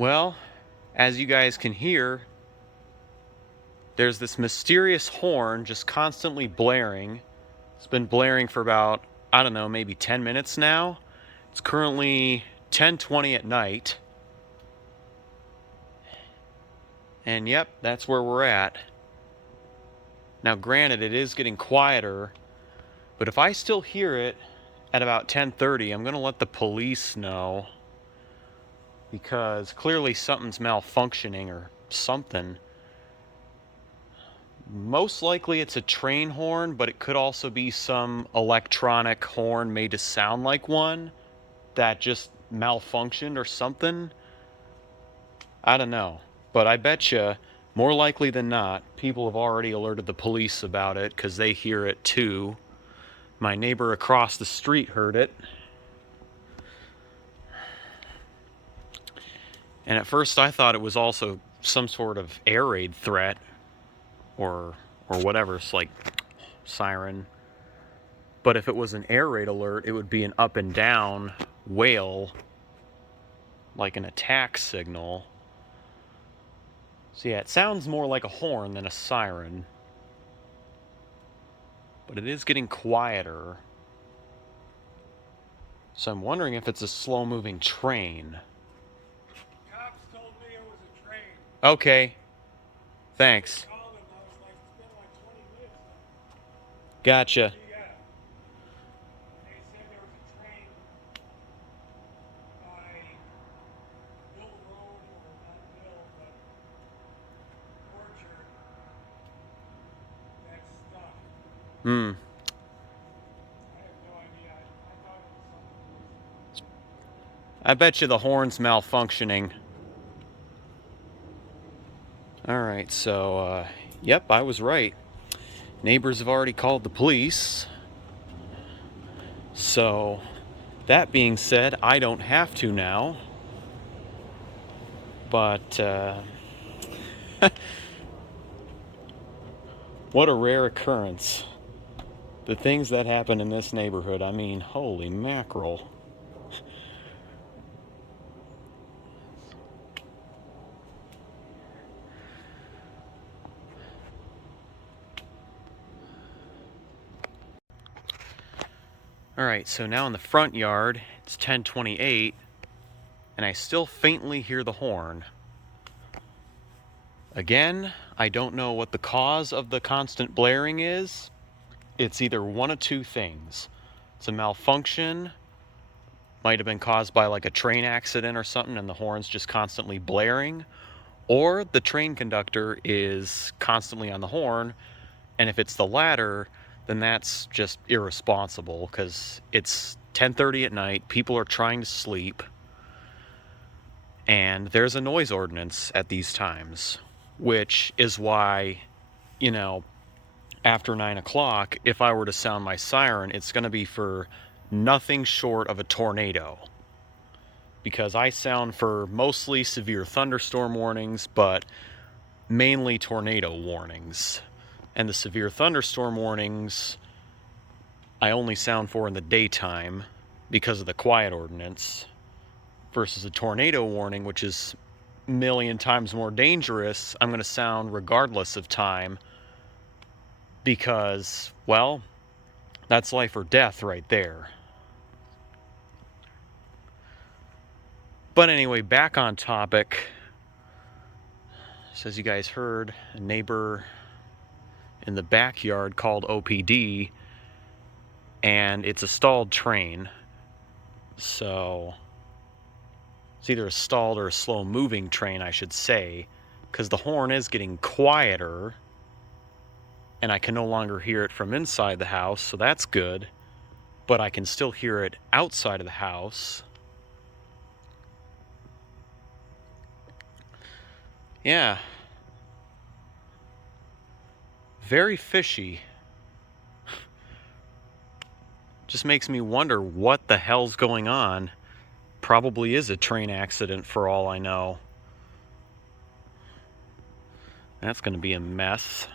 Well, as you guys can hear, there's this mysterious horn just constantly blaring. It's been blaring for about, I don't know, maybe 10 minutes now. It's currently 10:20 at night. And yep, that's where we're at. Now granted, it is getting quieter, but if I still hear it at about 10:30, I'm going to let the police know, because clearly something's malfunctioning or something. Most likely it's a train horn, but it could also be some electronic horn made to sound like one that just malfunctioned or something. I don't know. But I bet you, more likely than not, people have already alerted the police about it because they hear it too. My neighbor across the street heard it. And at first I thought it was also some sort of air raid threat or whatever. It's like siren. But if it was an air raid alert, it would be an up and down wail, like an attack signal. So yeah, it sounds more like a horn than a siren. But it is getting quieter. So I'm wondering if it's a slow-moving train. Cops told me it was a train. Okay. Thanks. I called them. I was like, it's been like 20 minutes now. Gotcha. Yeah. They said there was a train by Bill Road, or not Bill, but Orchard. That's stuck. Hmm. I have no idea. I thought it was something. I bet you the horn's malfunctioning. Alright, so, yep, I was right. Neighbors have already called the police. So, that being said, I don't have to now. But, what a rare occurrence. The things that happen in this neighborhood, I mean, holy mackerel. Alright, so now in the front yard, it's 10:28, and I still faintly hear the horn. Again, I don't know what the cause of the constant blaring is. It's either one of two things. It's a malfunction, might have been caused by like a train accident or something, and the horn's just constantly blaring, or the train conductor is constantly on the horn, and if it's the latter, then that's just irresponsible, because it's 10:30 at night, people are trying to sleep, and there's a noise ordinance at these times, which is why, you know, after 9 o'clock, if I were to sound my siren, it's going to be for nothing short of a tornado. Because I sound for mostly severe thunderstorm warnings, but mainly tornado warnings. And the severe thunderstorm warnings I only sound for in the daytime because of the quiet ordinance, versus a tornado warning, which is a million times more dangerous, I'm going to sound regardless of time, because, well, that's life or death right there. But anyway, back on topic. So as you guys heard, a neighbor in the backyard called OPD, and it's a stalled train. So it's either a stalled or a slow-moving train, I should say, because the horn is getting quieter, and I can no longer hear it from inside the house, so that's good. But I can still hear it outside of the house. Yeah. Very fishy. Just makes me wonder what the hell's going on. Probably is a train accident for all I know. That's going to be a mess.